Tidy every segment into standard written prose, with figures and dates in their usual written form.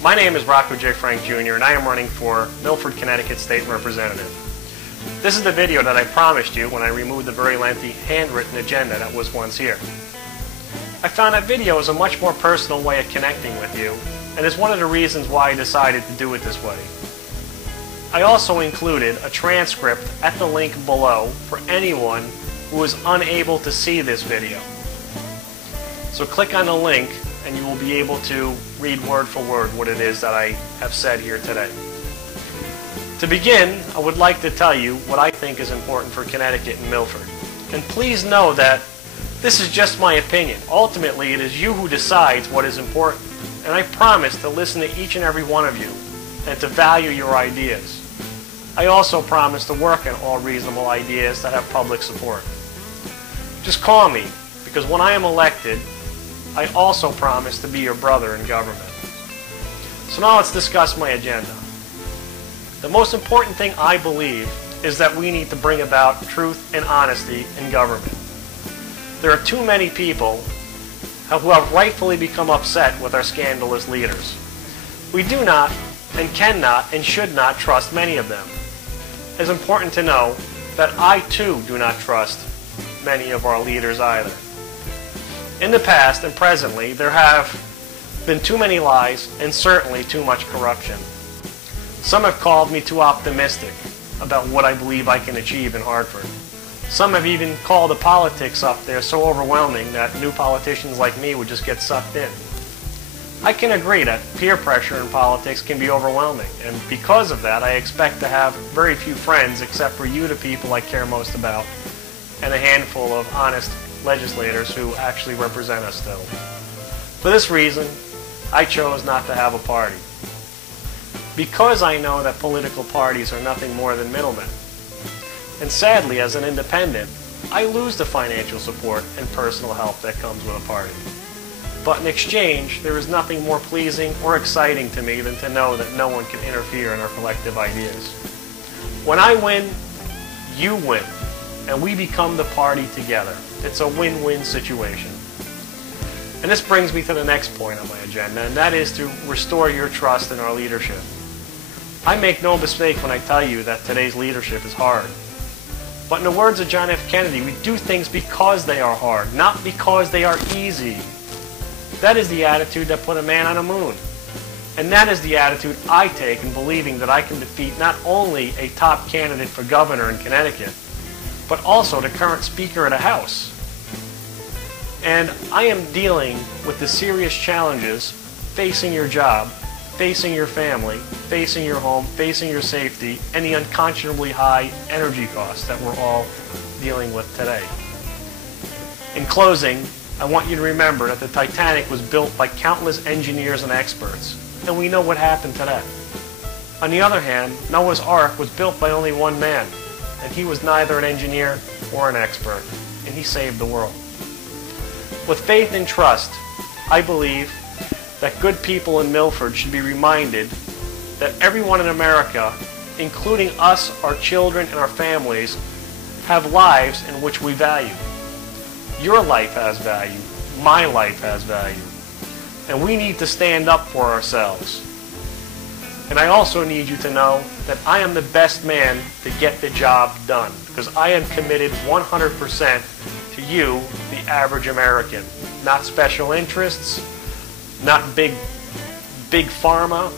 My name is Rocco J. Frank Jr. and I am running for Milford, Connecticut State Representative. This is the video that I promised you when I removed the very lengthy handwritten agenda that was once here. I found that video is a much more personal way of connecting with you and is one of the reasons why I decided to do it this way. I also included a transcript at the link below for anyone who is unable to see this video. So click on the link and you will be able to read word for word what it is that I have said here today. To begin, I would like to tell you what I think is important for Connecticut and Milford. And please know that this is just my opinion. Ultimately, it is you who decides what is important. And I promise to listen to each and every one of you and to value your ideas. I also promise to work on all reasonable ideas that have public support. Just call me, because when I am elected, I also promise to be your brother in government. So now let's discuss my agenda. The most important thing I believe is that we need to bring about truth and honesty in government. There are too many people who have rightfully become upset with our scandalous leaders. We do not and cannot and should not trust many of them. It is important to know that I too do not trust many of our leaders either. In the past and presently, there have been too many lies and certainly too much corruption. Some have called me too optimistic about what I believe I can achieve in Hartford. Some have even called the politics up there so overwhelming that new politicians like me would just get sucked in. I can agree that peer pressure in politics can be overwhelming, and because of that I expect to have very few friends except for you, the people I care most about, and a handful of honest legislators who actually represent us still. For this reason, I chose not to have a party. Because I know that political parties are nothing more than middlemen. And sadly, as an independent, I lose the financial support and personal help that comes with a party. But in exchange, there is nothing more pleasing or exciting to me than to know that no one can interfere in our collective ideas. When I win, you win, and we become the party together. It's a win-win situation. And this brings me to the next point on my agenda, and that is to restore your trust in our leadership. I make no mistake when I tell you that today's leadership is hard. But in the words of John F. Kennedy, we do things because they are hard, not because they are easy. That is the attitude that put a man on the moon. And that is the attitude I take in believing that I can defeat not only a top candidate for governor in Connecticut, but also the current Speaker of the House. And I am dealing with the serious challenges facing your job, facing your family, facing your home, facing your safety, and the unconscionably high energy costs that we're all dealing with today. In closing, I want you to remember that the Titanic was built by countless engineers and experts, and we know what happened to that. On the other hand, Noah's Ark was built by only one man, and he was neither an engineer or an expert, and he saved the world. With faith and trust, I believe that good people in Milford should be reminded that everyone in America, including us, our children, and our families, have lives in which we value. Your life has value. My life has value. And we need to stand up for ourselves. And I also need you to know that I am the best man to get the job done, because I am committed 100% to you, the average American. Not special interests, not big pharma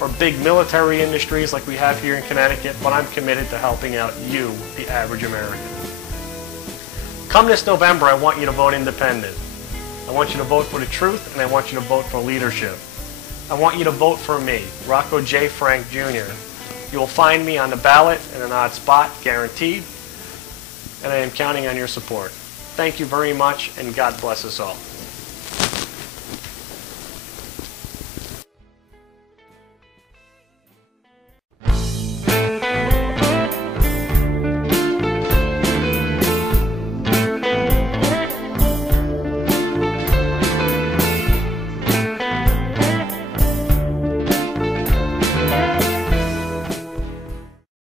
or big military industries like we have here in Connecticut, but I'm committed to helping out you, the average American. Come this November, I want you to vote independent. I want you to vote for the truth, and I want you to vote for leadership. I want you to vote for me, Rocco J. Frank Jr. You will find me on the ballot in an odd spot, guaranteed, and I am counting on your support. Thank you very much, and God bless us all.